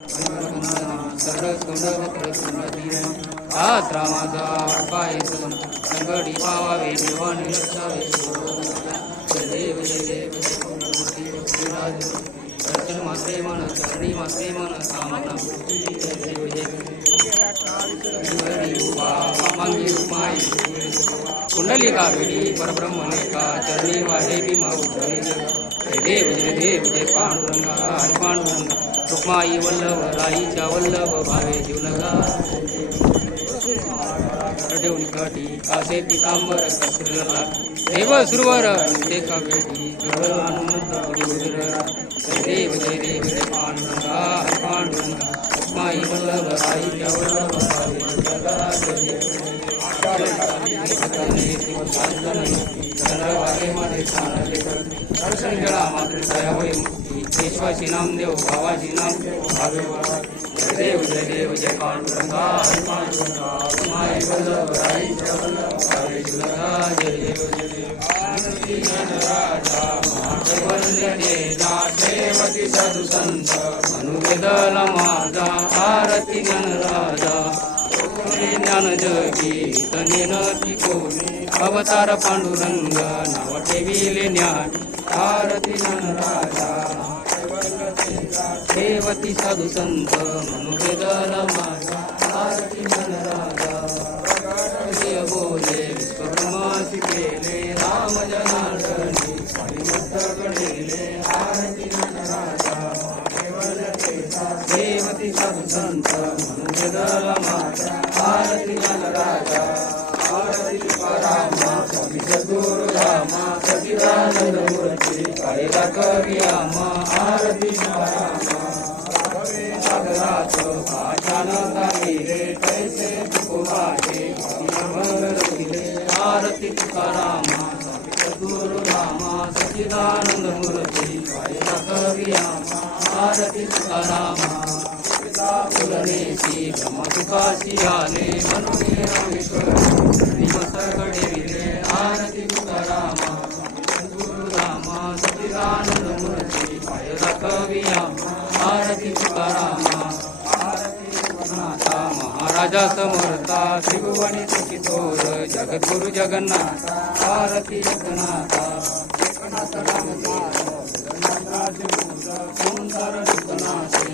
आत्रा माझा पाय संगडी पावावे देवाने लक्षावे देव जय देव दर्शन मासे मन चरणी मासे मन सामना देव जय मांगी रूपाई कुंडलिका बेडी परब्रह्मणिका चरणी वाहे भीमा उद्धरे देव जय पांडुरंगा हरी पांडुरंगा रुक्माई वल्लभ राईच्या वल्लभ भावे जीवलगा ठेवून काठी कासे पितांबर कसरला देव सुरवर देखा बेटी देव जय पांडुरंगा हरी पांडुरंगा रुक्माई वल्लभ राईच्या वल्लभ भावे विश्वासी नाम देव भावाजी नाम भावे देव जय पांडुरंगा हरी पांडुरंगा माय वल्लभ राईच्या वल्लभ भावे जुलगा जय देव राजा देवती साधू संत मनुवेदला माझा आरती गणराजा ज्ञान जगी तनेनती कोणी अवतार पांडुरंग नाव ठेविले ज्ञानी आरती गणराजा देवती साधू संत मनुवेदल माझा आरती गणराजा बोले विश्वब्रह्मा शिकेले राम जनार्दनी घडेले आरती गणराजा देवती साधू संत मनुवेदल माझा आरती गणराजा आरती तुकारामा स्वामी सद्गुरु रामा सचिदानंद मूर्ती काळेला कवी आमा आरती तुकारामा सागरात पाषाण तामिरे कैसे तुकोबाचे मंगलविले आरती तुकारामा स्वामी सद्गुरु रामा सचिदानंद मूर्ती काळेला कवी आमा आरती तुकारामा फुलनेशी ब्रह्म तुकाशी आले म्हणून रामेश्वर घडेले आरती तुकारामा गुरुरामा सचिदानंद मूर्ती पायला कविया आरती तुकारामा महाराजा समर्था त्रिभुवनी तुकितोर जगद्गुरु जगन्नाथ आरती जगन्नाथा एकनाथ राम संसार जगन्नाथे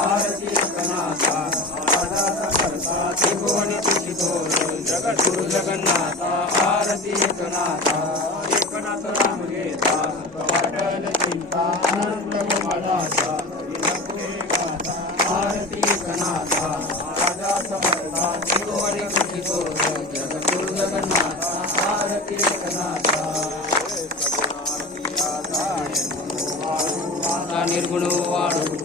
आरती जगन्नाथा महाराजा त्रिभुवनी तुकितोर जगद्गुरु जगन्नाथा आरती एकनाथा एकनाथ राम घेता वाटल चिंता अनंत ब्रह्मांडाचा आरती एकनाथा महाराजा समर्था त्रिभुवनी तुकितोर जगद्गुरु जगन्नाथा आरती एकनाथा निर्गुण वाढू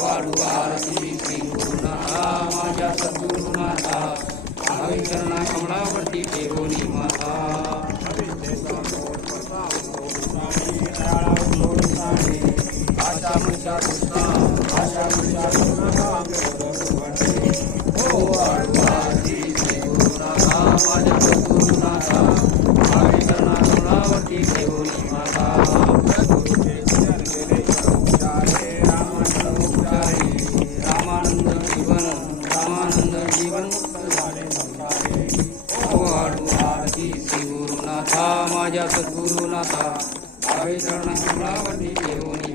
वाढू आरती श्री गुरुनाथा माझ्या सद्गुरुनाथा भावी चरणा कमळावरती ठेवणी माता आशा मुचा वाढू आरती श्री गुरुनाथा माझ्या सद्गुरुनाथा भावी चरणा कमळावरती ठेवणी माता माझ्या सद्गुरुनाथा भावे चरणा कमळावरती ठेवणी